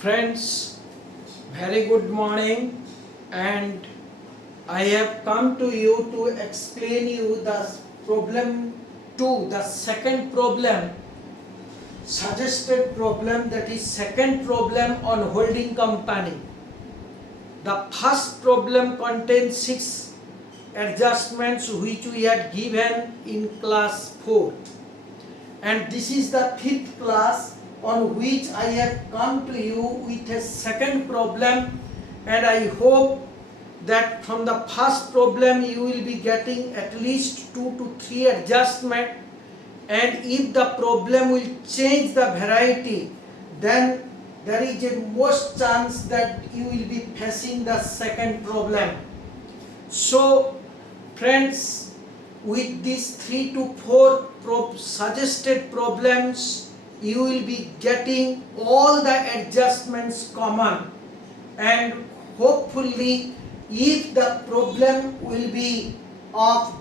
Friends, very good morning, and I have come to you to explain you the problem 2, the second problem, suggested problem, that is second problem on holding company. The first problem contains 6 adjustments which we had given in class 4, and this is the 5th class on which I have come to you with a second problem, and I hope that from the first problem you will be getting at least 2 to 3 adjustment, and if the problem will change the variety, then there is a most chance that you will be facing the second problem. So friends, with these 3 to 4 suggested problems, you will be getting all the adjustments common, and hopefully if the problem will be of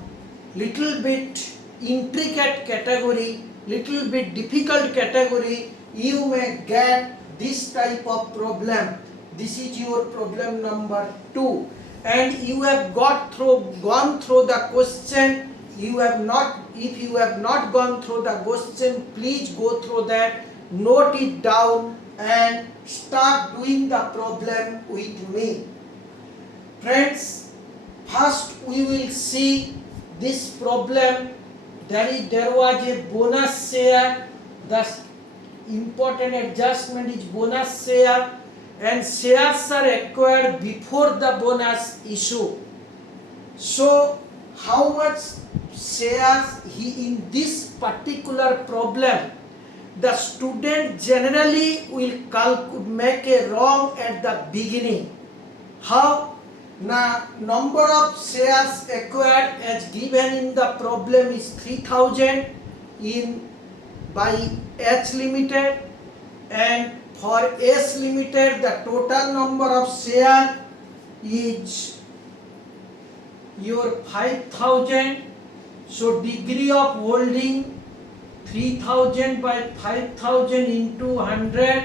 little bit intricate category, little bit difficult category, you may get this type of problem. This is your problem number 2, and you have gone through the question. If you have not gone through the question, please go through that, note it down, and start doing the problem with me. Friends, first we will see this problem. There was a bonus share. The important adjustment is bonus share, and shares are acquired before the bonus issue. So how much shares in this particular problem, the student generally will make a wrong at the beginning. How? Now, number of shares acquired as given in the problem is 3000 by H Limited, and for S Limited the total number of share is your 5000. So degree of holding 3000 by 5000 into 100,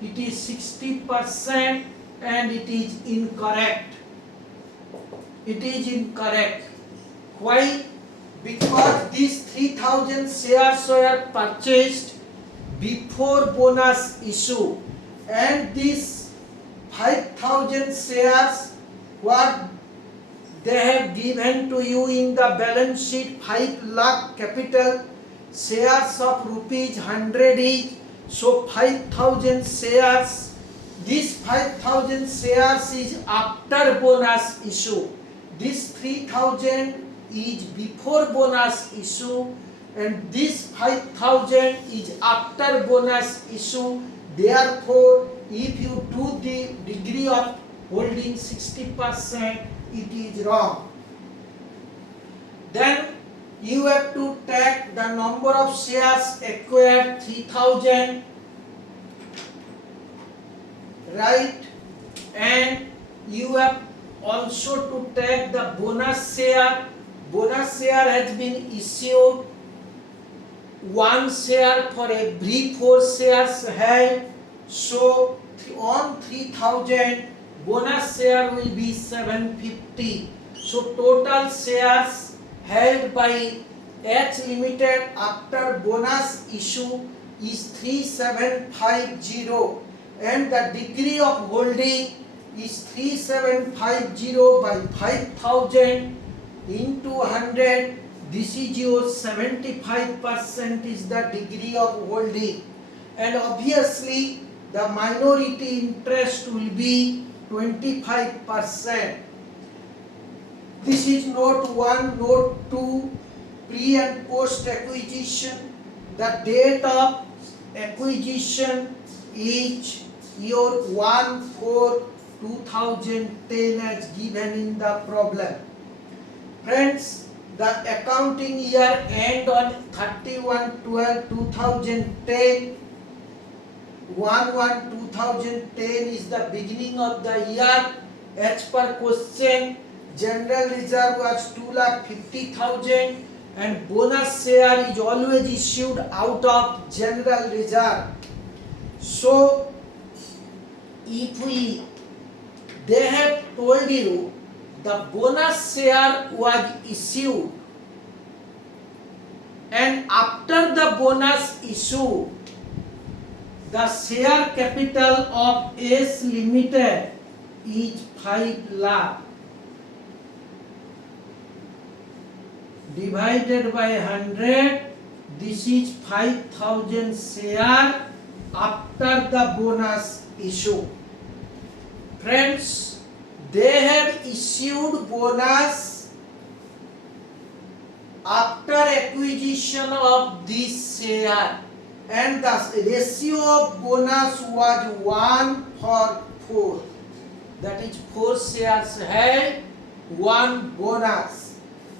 it is 60%, and it is incorrect. It is incorrect. Why? Because these 3000 shares were purchased before bonus issue, and these 5000 shares were they have given to you in the balance sheet 5 lakh capital, shares of rupees 100 each. So 5000 shares. This 5000 shares is after bonus issue. This 3000 is before bonus issue, and this 5000 is after bonus issue. Therefore, if you do the degree of holding 60%, it is wrong. Then you have to take the number of shares acquired 3000, right, and you have also to take the bonus share. Bonus share has been issued 1 share for every 4 shares held. So on 3000, bonus share will be 750. So total shares held by H Limited after bonus issue is 3750, and the degree of holding is 3750 by 5000 into 100. This is your 75% is the degree of holding, and obviously the minority interest will be 25%. This is note 1, note 2, pre and post acquisition. The date of acquisition is your 1/4/2010 as given in the problem. Friends, the accounting year end on 31/12/2010. 1/1/2010 is the beginning of the year. As per question, general reserve was 2,50,000, and bonus share is always issued out of general reserve. So they have told you the bonus share was issued, and after the bonus issue, the share capital of S Limited is 5 lakh divided by 100. This is 5,000 share after the bonus issue. Friends, they have issued bonus after acquisition of this share, and the ratio of bonus was 1:4. That is 4 shares held, 1 bonus.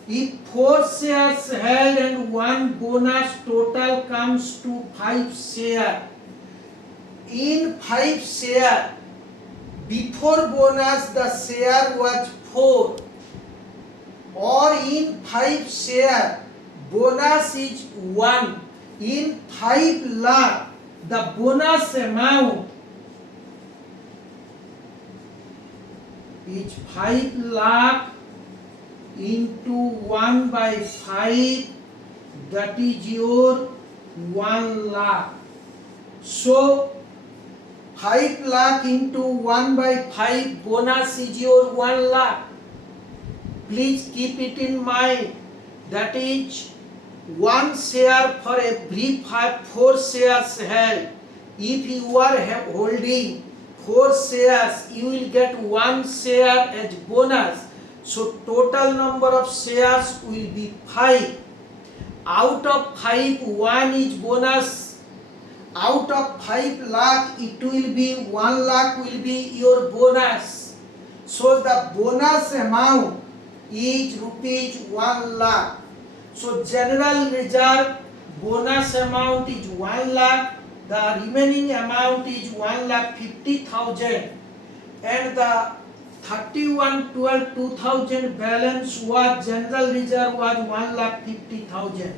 If 4 shares held and 1 bonus, total comes to 5 shares. In 5 shares, before bonus the share was 4, or in 5 shares bonus is 1. In 5 lakh the bonus amount is 5 lakh into 1 by 5, that is your 1 lakh. So 5 lakh into 1 by 5 bonus is your 1 lakh. Please keep it in mind. That is 1 share for every 4 shares held. If you are holding 4 shares, you will get 1 share as bonus. So total number of shares will be 5. Out of 5, 1 is bonus. Out of 5 lakh, it will be 1 lakh will be your bonus. So the bonus amount is rupees 1 lakh. So general reserve bonus amount is 1 lakh. The remaining amount is 1,50,000, and the 31/12/2000 balance was general reserve was 1,50,000.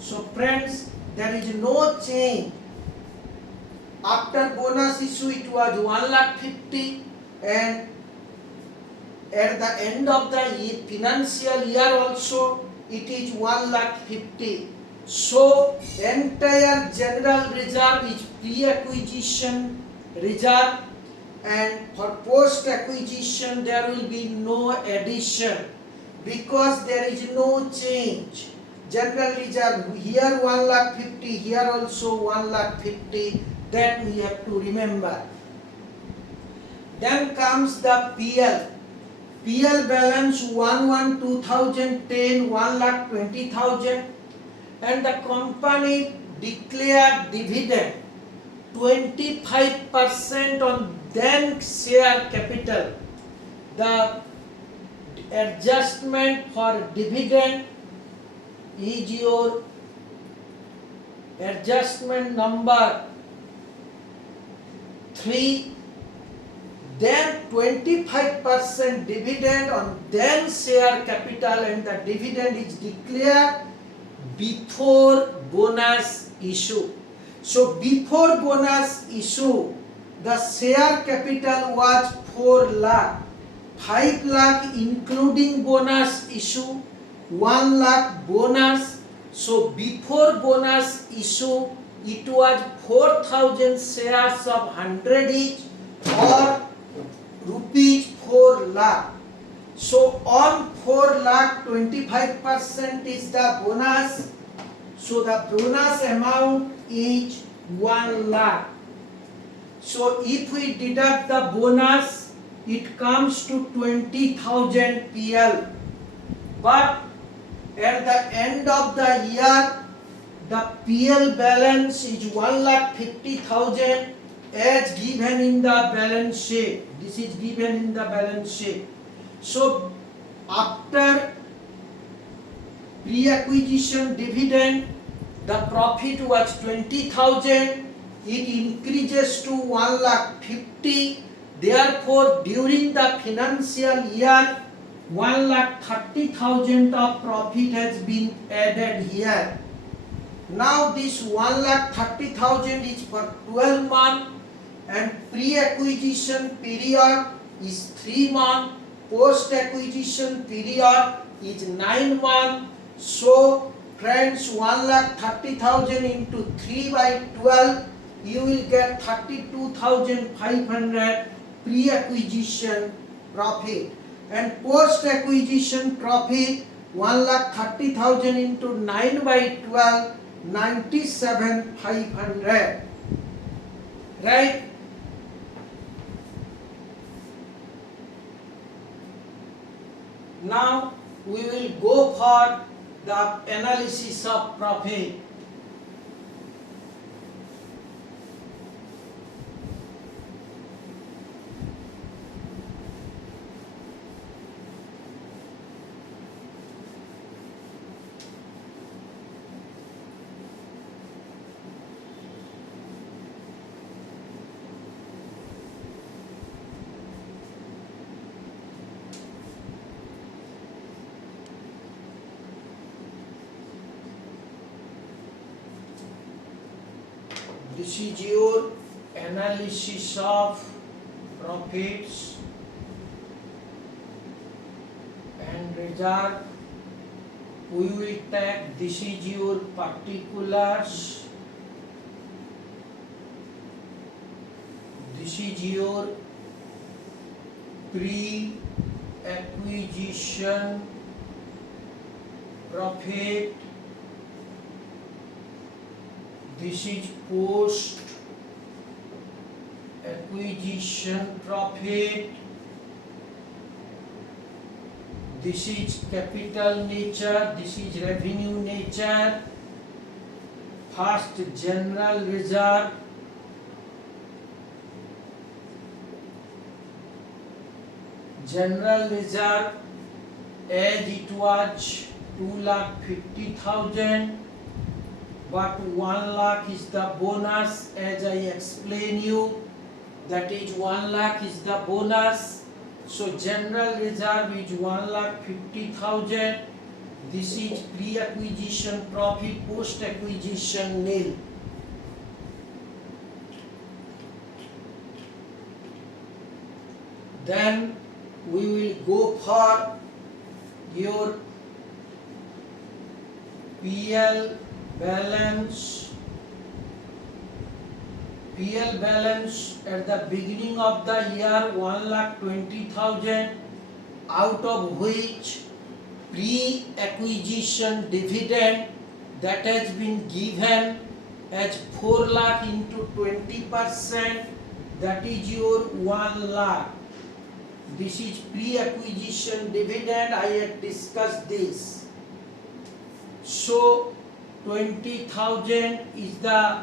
So friends, there is no change. After bonus issue it was 1,50,000, and at the end of the financial year also it is 1,50,000. So entire general reserve is pre-acquisition reserve, and for post-acquisition there will be no addition because there is no change. General reserve here 1,50,000, here also 1,50,000. That we have to remember. Then comes the PL. PL balance 1/1/2010 1,20,000, and the company declared dividend 25% on then share capital. The adjustment for dividend is your adjustment number 3. Then 25% dividend on then share capital, and the dividend is declared before bonus issue. So before bonus issue, the share capital was 4 lakh, 5 lakh including bonus issue, 1 lakh bonus. So before bonus issue, it was 4,000 shares of 100 each, or rupees 4 lakh. So on 4 lakh, 25% is the bonus. So the bonus amount is 1 lakh. So if we deduct the bonus, it comes to 20,000 PL. But at the end of the year, the PL balance is 1,50,000 as given in the balance sheet. This is given in the balance sheet. So after pre-acquisition dividend, the profit was 20,000. It increases to 1,50,000. Therefore, during the financial year, 1,30,000 of profit has been added here. Now this 1,30,000 is for 12 months. and pre-acquisition period is 3 months, post-acquisition period is 9 months. So friends, 1,30,000 into 3 by 12, you will get 32,500 pre-acquisition profit, and post-acquisition profit 1,30,000 into 9 by 12, 97,500. Right? Now we will go for the analysis of profit. This is your analysis of profits and reserve. We will take, this is your particulars, this is your pre-acquisition profit, this is post acquisition profit, this is capital nature, this is revenue nature. First, general reserve, general reserve as it was 2,50,000, but 1 lakh is the bonus, as I explain you, that is 1 lakh is the bonus. So general reserve is 1,50,000. This is pre-acquisition profit, post-acquisition nil. Then we will go for your PL balance. PL balance at the beginning of the year 1,20,000, out of which pre-acquisition dividend that has been given as 4 lakh into 20%, that is your 1 lakh. This is pre-acquisition dividend, I have discussed this. So 20,000 is the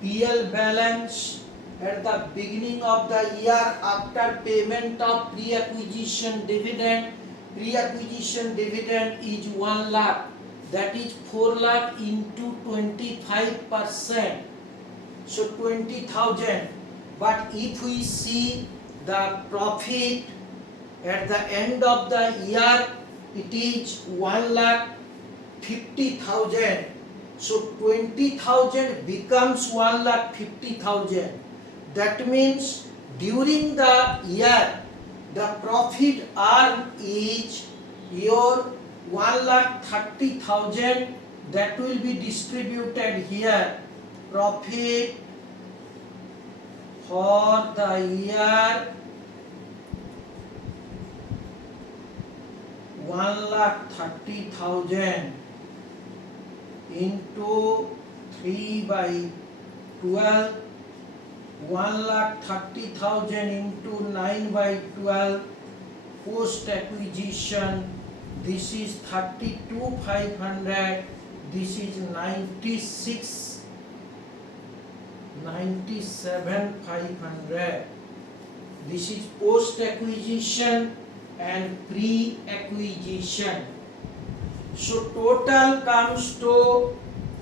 PL balance at the beginning of the year after payment of pre-acquisition dividend. Pre-acquisition dividend is 1 lakh, that is 4 lakh into 25%. So 20,000. But if we see the profit at the end of the year, it is 1,50,000. So 20,000 becomes 1,50,000. That means during the year, the profit earned is your 1,30,000. That will be distributed here. Profit for the year 1,30,000 into 3 by 12, 1,30,000 into 9 by 12, post acquisition, this is 32,500, this is 97,500. This is post acquisition and pre acquisition. So total comes to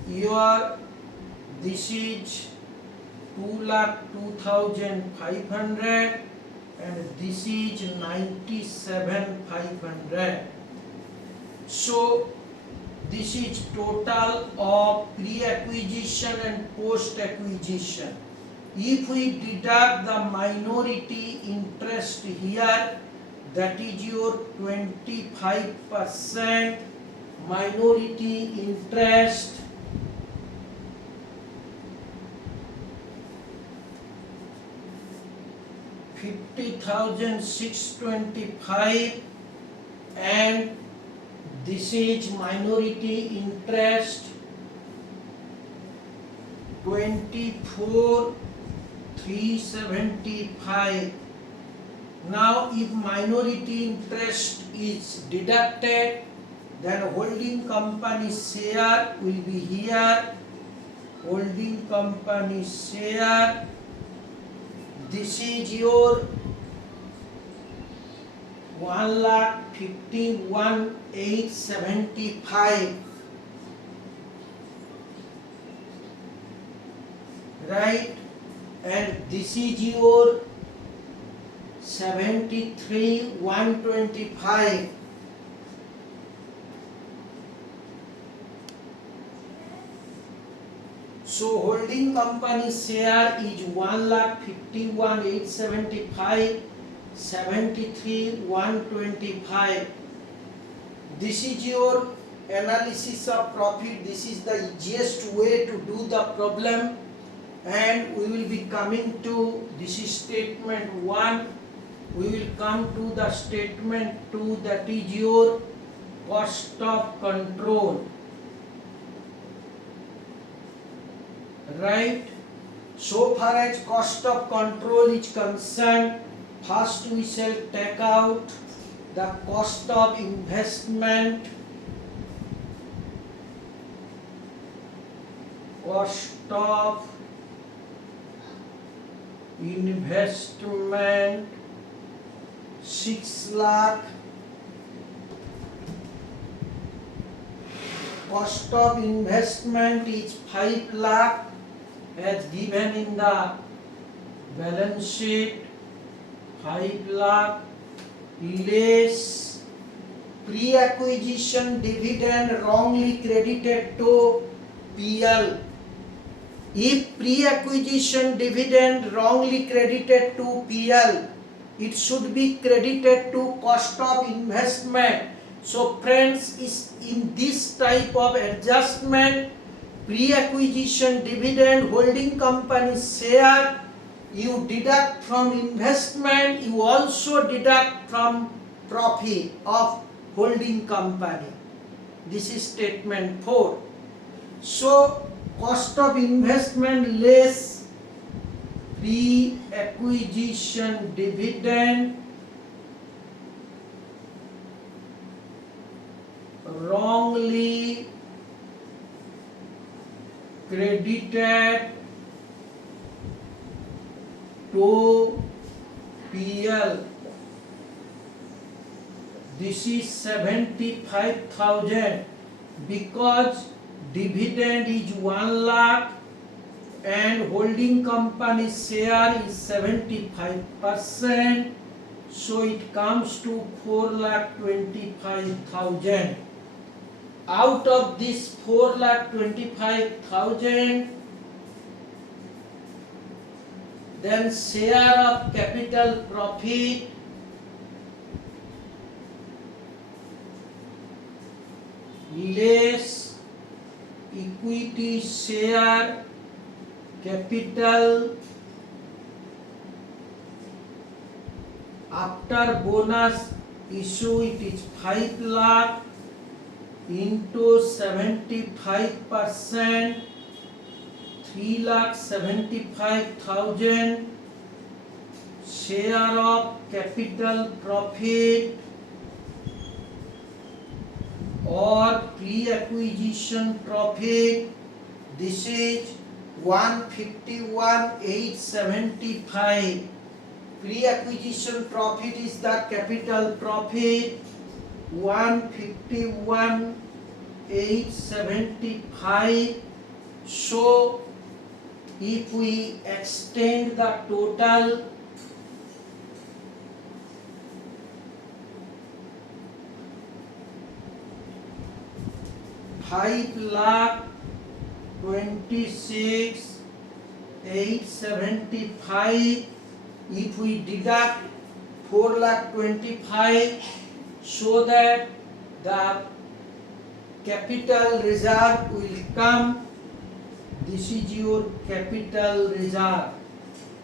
your, this is 2,02,500 and this is 97,500. So this is total of pre-acquisition and post-acquisition. If we deduct the minority interest here, that is your 25% minority interest, $50,625, and this is minority interest 24,375. Now if minority interest is deducted, then holding company share will be here. Holding company share, this is your 1,51,875, right? And this is your 73,125. So holding company share is 1,51,875, 73,125. This is your analysis of profit. This is the easiest way to do the problem, and we will be coming to, this is statement 1. We will come to the statement 2, that is your cost of control, right? So far as cost of control is concerned, first we shall take out the cost of investment. Cost of investment 6 lakh. Cost of investment is 5 lakh as given in the balance sheet. 5 lakh less pre-acquisition dividend wrongly credited to PL. If pre-acquisition dividend wrongly credited to PL, it should be credited to cost of investment. So friends, is in this type of adjustment, pre-acquisition dividend holding company share, you deduct from investment, you also deduct from profit of holding company. This is statement 4. So cost of investment less pre-acquisition dividend wrongly credited to PL. This is 75,000 because dividend is 1 lakh and holding company share is 75%. So it comes to 4,25,000. Out of this 4,25,000, then share of capital profit less equity share capital after bonus issue, it is 5 lakh into 75%, 3,75,000 share of capital profit or pre-acquisition profit. This is 151,875. Pre-acquisition profit is the capital profit, 151,875. So if we extend the total, $5,26,000 875. If we deduct 4,25,000, so that the capital reserve will come. This is your capital reserve,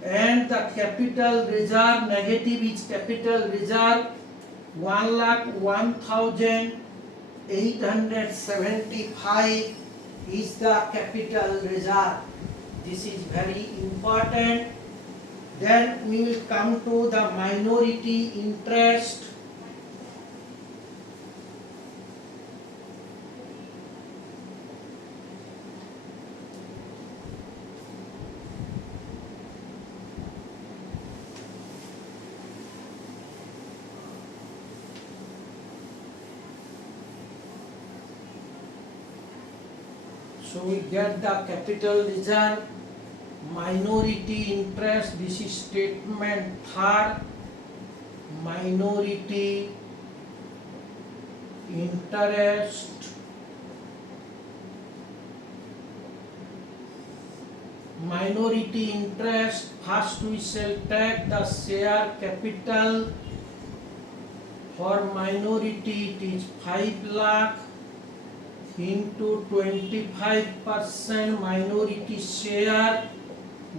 and the capital reserve negative is capital reserve 1,01,875 is the capital reserve. This is very important. Then we will come to the minority interest. So we get the capital reserve, minority interest. This is statement third. Minority interest. Minority interest, first we shall take the share capital. For minority it is 5 lakh into 25% minority share,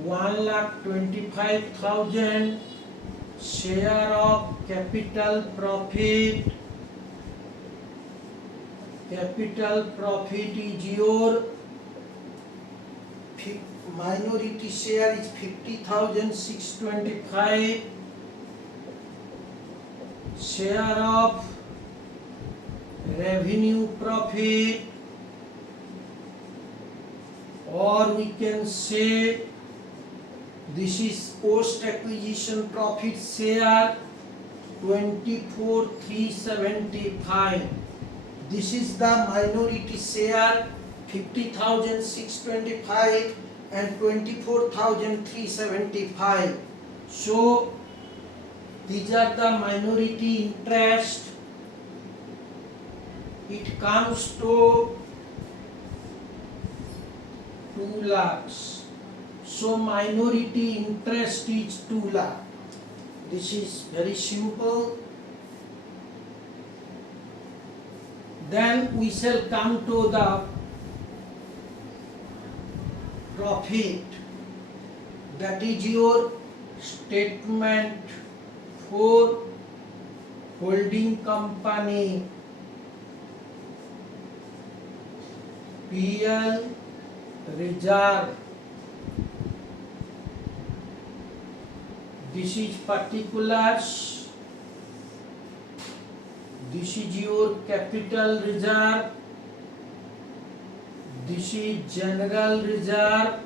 1,25,000. Share of capital profit. Capital profit is your minority share is 50,625. Share of revenue profit, or we can say this is post acquisition profit share 24,375. This is the minority share 50,625 and 24,375. So these are the minority interest. It comes to 2 lakhs. So minority interest is 2 lakh. This is very simple. Then we shall come to the profit. That is your statement for holding company. PL reserve. This is particulars. This is your capital reserve. This is general reserve.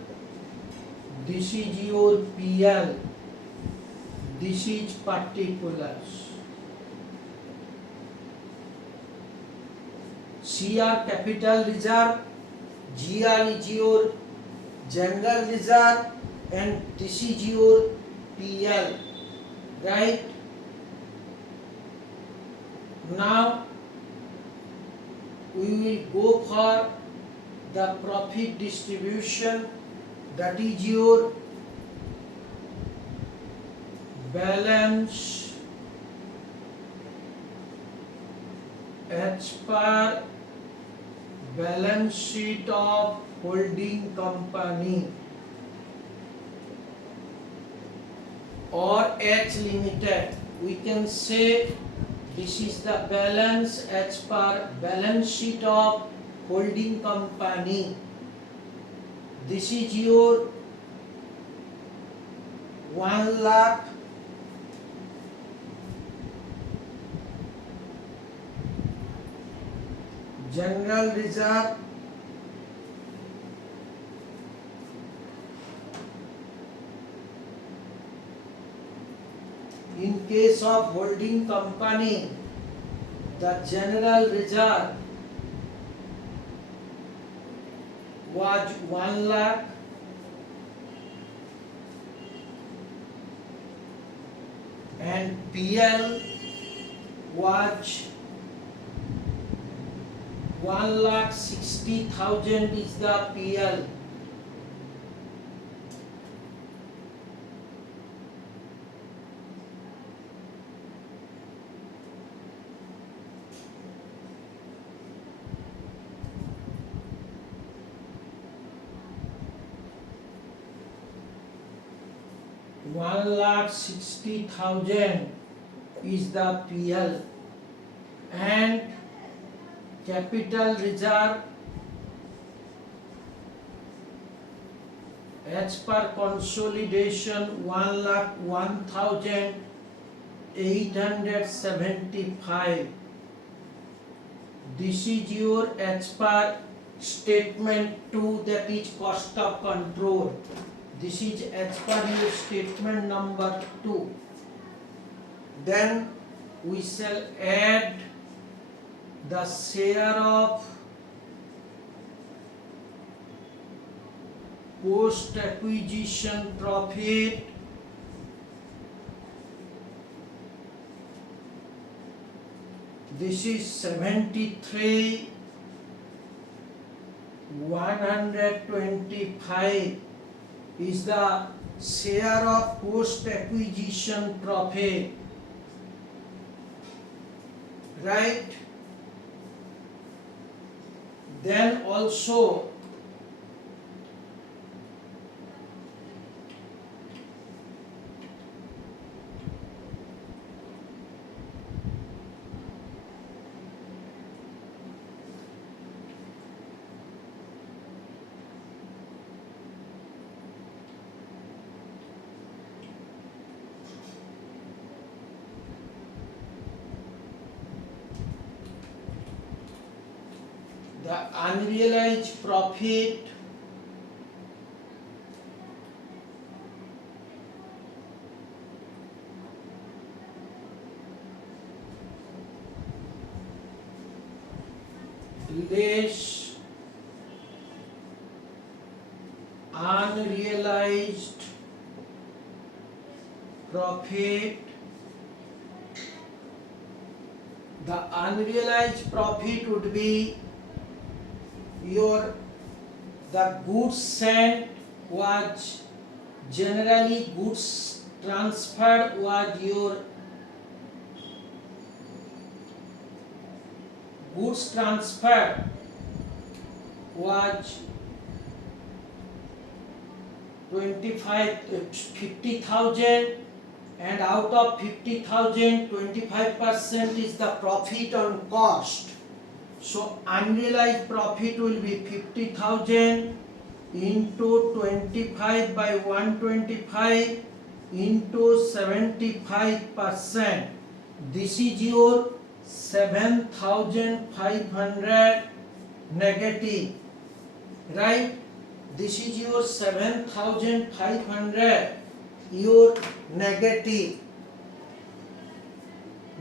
This is your PL. This is particulars. CR capital reserve, GR is your general reserve, and this is your PL, right? Now we will go for the profit distribution. That is your balance as per balance sheet of holding company or H limited. We can say this is the balance as per balance sheet of holding company. This is your 1 lakh general reserve, in case of holding company, the general reserve was 1 lakh and PL was 1,60,000 is the PL. 1,60,000 is the PL, and capital reserve as per consolidation 1,01,875. This is your as per statement 2, that is cost of control. This is as per your statement number 2. Then we shall add the share of post acquisition profit this is 73 125 is the share of post acquisition profit, right? Then also the unrealized profit less unrealized profit. The unrealized profit would be the goods sent was generally goods transferred was your goods transfer was 50,000, and out of 50,000 25% is the profit on cost. So unrealized profit will be 50,000 into 25 by 125 into 75%. This is your 7,500 negative, right? This is your 7,500 your negative.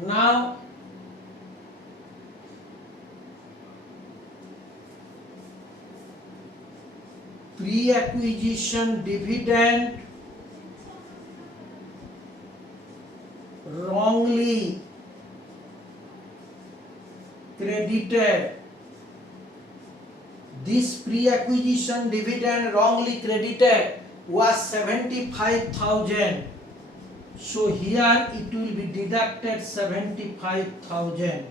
Now pre-acquisition dividend wrongly credited. This pre-acquisition dividend wrongly credited was 75,000. So here it will be deducted 75,000.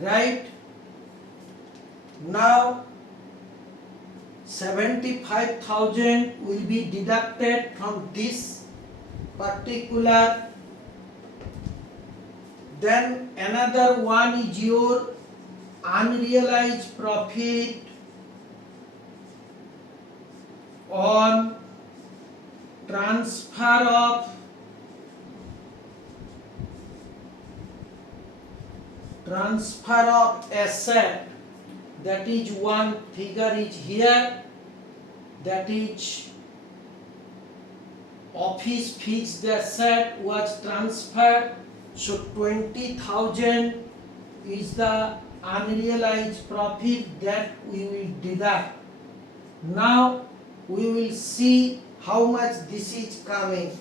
Right? Now 75,000 will be deducted from this particular. Then another one is your unrealized profit on transfer of asset. That is one figure is here, that is office fixed asset was transferred. So 20,000 is the unrealized profit that we will deduct. Now we will see how much this is coming.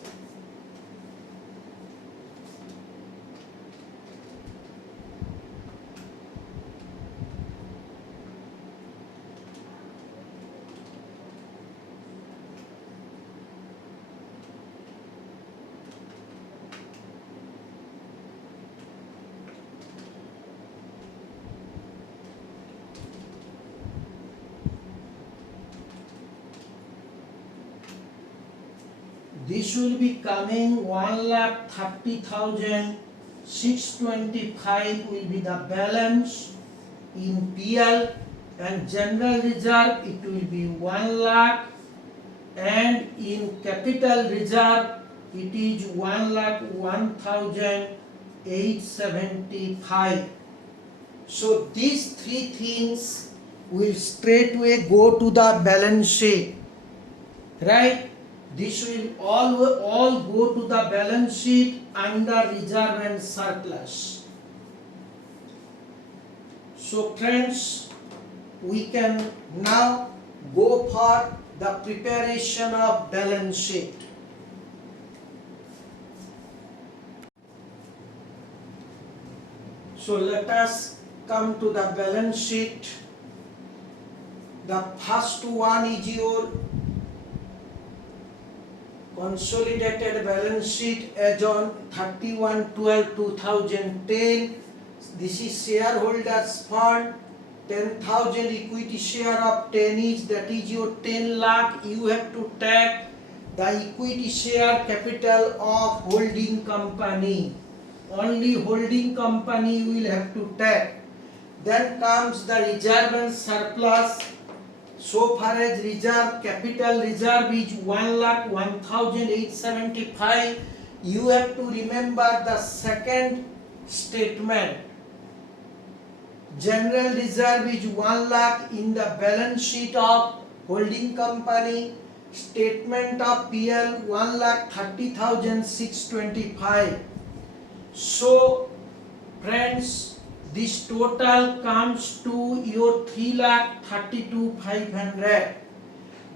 This will be coming 1,30,625 will be the balance in PL, and general reserve it will be 1 lakh, and in capital reserve it is 1,01,875. So these three things will straightway go to the balance sheet, right? This will all go to the balance sheet under reserve and surplus. So friends, we can now go for the preparation of balance sheet. So let us come to the balance sheet. The first one is your consolidated balance sheet as on 31/12/2010. This is shareholders fund. 10,000 equity share of 10 each, that is your 10 lakh. You have to take the equity share capital of holding company. Only holding company will have to take. Then comes the reserve and surplus. So far as reserve, capital reserve is 1,01,875. You have to remember the second statement. General reserve is 1 lakh in the balance sheet of holding company. Statement of PL 1,30,625. So friends, this total comes to your 3,32,500.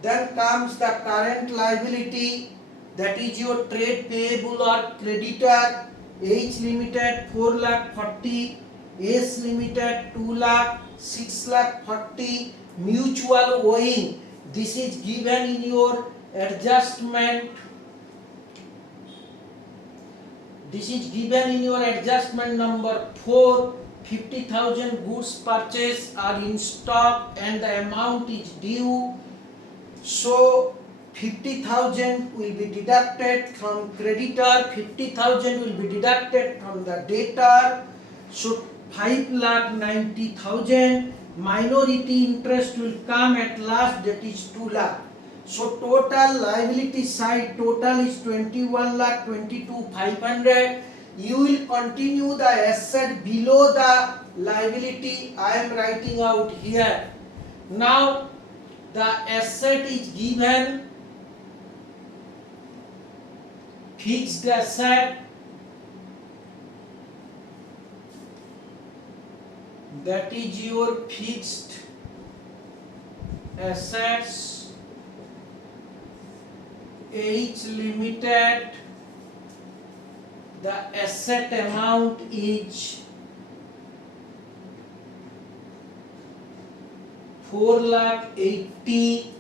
Then comes the current liability, that is your trade payable or creditor. H Limited 4,40,000, S Limited 2,00,000, 6,40,000. Mutual owing, this is given in your adjustment. This is given in your adjustment number 4. 50,000 goods purchased are in stock and the amount is due. So 50,000 will be deducted from creditor, 50,000 will be deducted from the debtor. So 5,90,000. Minority interest will come at last, that is 2 lakh. So total liability side total is 21,22,500. You will continue the asset below the liability. I am writing out here. Now the asset is given fixed asset, that is your fixed assets. H Limited, the asset amount is 4,80,000.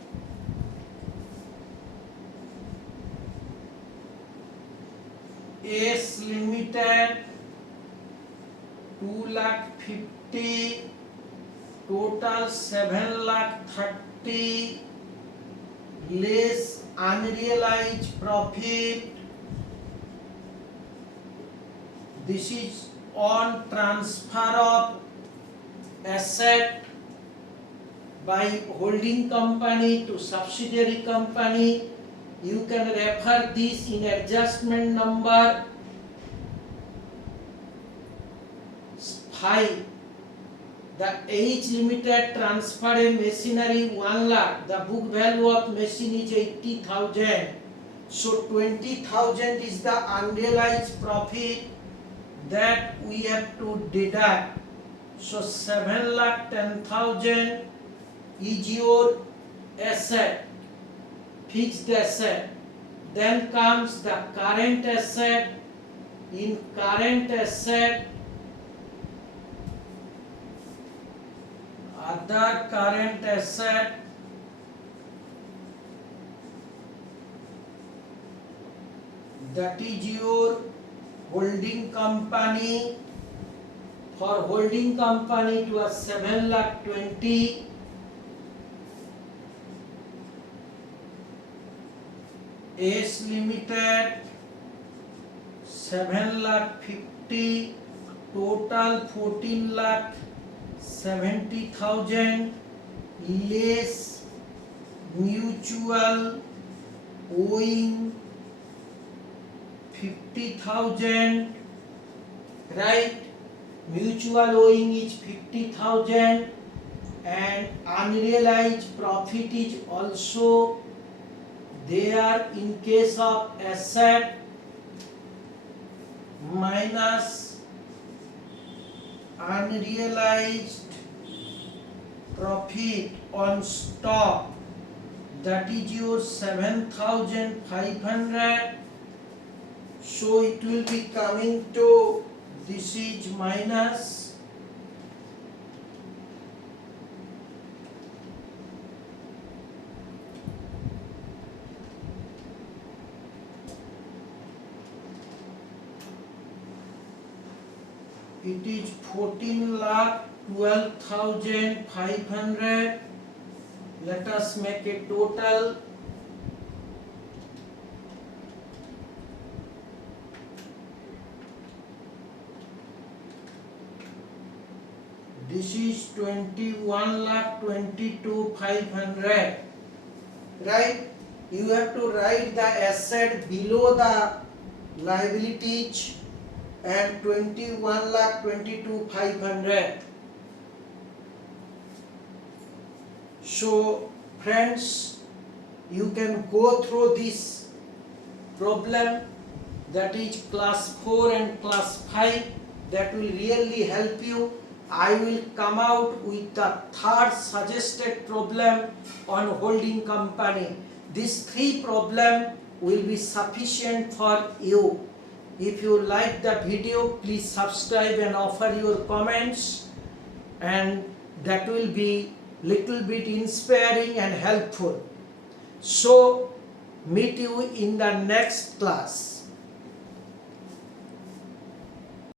S Limited 2,50,000. Total 7,30,000 less unrealized profit. This is on transfer of asset by holding company to subsidiary company. You can refer this in adjustment number 5. The H Limited transfer a machinery 1 lakh. The book value of machine is 80,000. So 20,000 is the unrealized profit that we have to deduct. So 7,10,000 is your asset, fixed asset. Then comes the current asset. In current asset, other current asset, that is your holding company. For holding company it was 7,20,000. S Limited 7,50,000, total 14,70,000, less mutual owing 50,000, right? Mutual owing is 50,000 and unrealized profit is also there in case of asset minus unrealized profit on stock, that is your 7,500. So it will be coming to, this is minus it is 14,12,500. Let us make a total. This is 21,22,500. Right? You have to write the asset below the liabilities and 21,22,500. So friends, you can go through this problem, that is class 4 and class 5, that will really help you. I will come out with the third suggested problem on holding company. These 3 problems will be sufficient for you. If you like the video, please subscribe and offer your comments, and that will be little bit inspiring and helpful. So meet you in the next class.